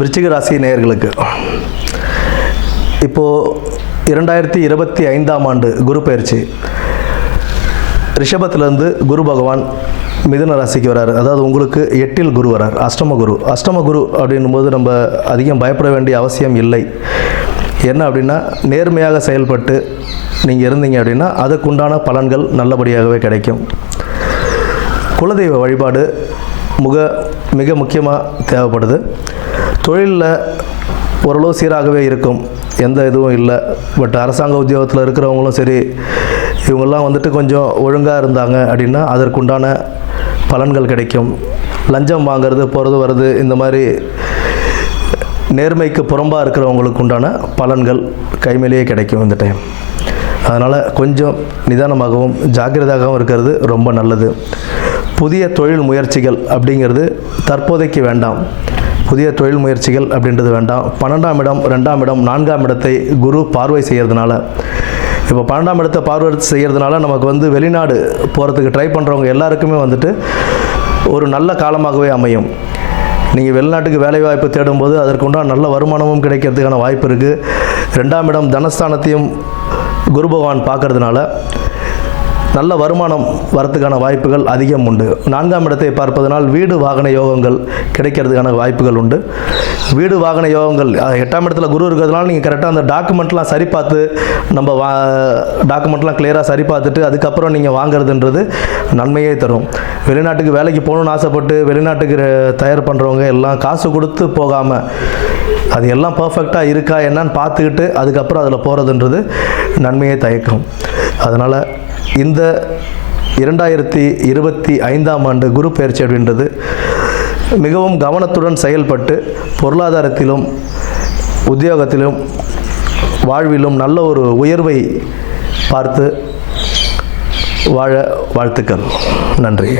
விருச்சிக ராசி நேயர்களுக்கு இப்போது 2025ஆம் ஆண்டு குரு பயிற்சி ரிஷபத்திலேருந்து குரு பகவான் மிதுன ராசிக்கு வராரு. அதாவது உங்களுக்கு 8இல் குரு வரார், அஷ்டம குரு அப்படின்னும்போது நம்ம அதிகம் பயப்பட வேண்டிய அவசியம் இல்லை. என்ன அப்படின்னா, நேர்மையாக செயல்பட்டு நீங்கள் இருந்தீங்க அப்படின்னா அதுக்குண்டான பலன்கள் நல்லபடியாகவே கிடைக்கும். குலதெய்வ வழிபாடு மிக முக்கியமாக தேவைப்படுது. தொழிலில் ஓரளவு சீராகவே இருக்கும், எந்த இதுவும் இல்லை. பட் அரசாங்க உத்தியோகத்தில் இருக்கிறவங்களும் சரி, இவங்கெல்லாம் வந்துட்டு கொஞ்சம் ஒழுங்காக இருந்தாங்க அப்படின்னா அதற்குண்டான பலன்கள் கிடைக்கும். லஞ்சம் வாங்கிறது, போகிறது வர்றது, இந்த மாதிரி நேர்மைக்கு புறம்பாக இருக்கிறவங்களுக்கு உண்டான பலன்கள் கைமேலேயே கிடைக்கும் இந்த டைம். அதனால் கொஞ்சம் நிதானமாகவும் ஜாக்கிரதையாகவும் இருக்கிறது ரொம்ப நல்லது. புதிய தொழில் முயற்சிகள் அப்படிங்கிறது தற்போதைக்கு வேண்டாம். புதிய தொழில் முயற்சிகள் அப்படின்றது வேண்டாம். 12ஆம் இடம், 2ஆம் இடம், 4ஆம் இடத்தை குரு பார்வை செய்கிறதுனால, இப்போ 12ஆம் இடத்தை பார்வை செய்கிறதுனால நமக்கு வெளிநாடு போகிறதுக்கு ட்ரை பண்ணுறவங்க எல்லாருக்குமே ஒரு நல்ல காலமாகவே அமையும். நீங்கள் வெளிநாட்டுக்கு வேலைவாய்ப்பு தேடும்போது அதற்குண்டான நல்ல வருமானமும் கிடைக்கிறதுக்கான வாய்ப்பு இருக்குது. 2ஆம் இடம் தனஸ்தானத்தையும் குரு பகவான் பார்க்கறதுனால நல்ல வருமானம் வரத்துக்கான வாய்ப்புகள் அதிகம் உண்டு. 4ஆம் இடத்தை பார்ப்பதனால் வீடு வாகன யோகங்கள் கிடைக்கிறதுக்கான வாய்ப்புகள் உண்டு. வீடு வாகன யோகங்கள் 8ஆம் இடத்துல குரு இருக்கிறதுனால நீங்கள் கரெக்டாக அந்த டாக்குமெண்ட்லாம் சரி பார்த்து டாக்குமெண்ட்லாம் கிளியராக சரி பார்த்துட்டு அதுக்கப்புறம் நீங்கள் வாங்குறதுன்றது நன்மையே தரும். வெளிநாட்டுக்கு வேலைக்கு போகணுன்னு ஆசைப்பட்டு வெளிநாட்டுக்கு தயார் பண்ணுறவங்க எல்லாம் காசு கொடுத்து போகாமல் அது எல்லாம் பர்ஃபெக்டாக இருக்கா என்னன்னு பார்த்துக்கிட்டு அதுக்கப்புறம் அதில் போகிறதுன்றது நன்மையை தயக்கும். அதனால் இந்த 2025ஆம் ஆண்டு குரு பயிற்சி அப்படின்றது மிகவும் கவனத்துடன் செயல்பட்டு பொருளாதாரத்திலும் உத்தியோகத்திலும் வாழ்விலும் நல்ல ஒரு உயர்வை பார்த்து வாழ வாழ்த்துக்கள். நன்றி.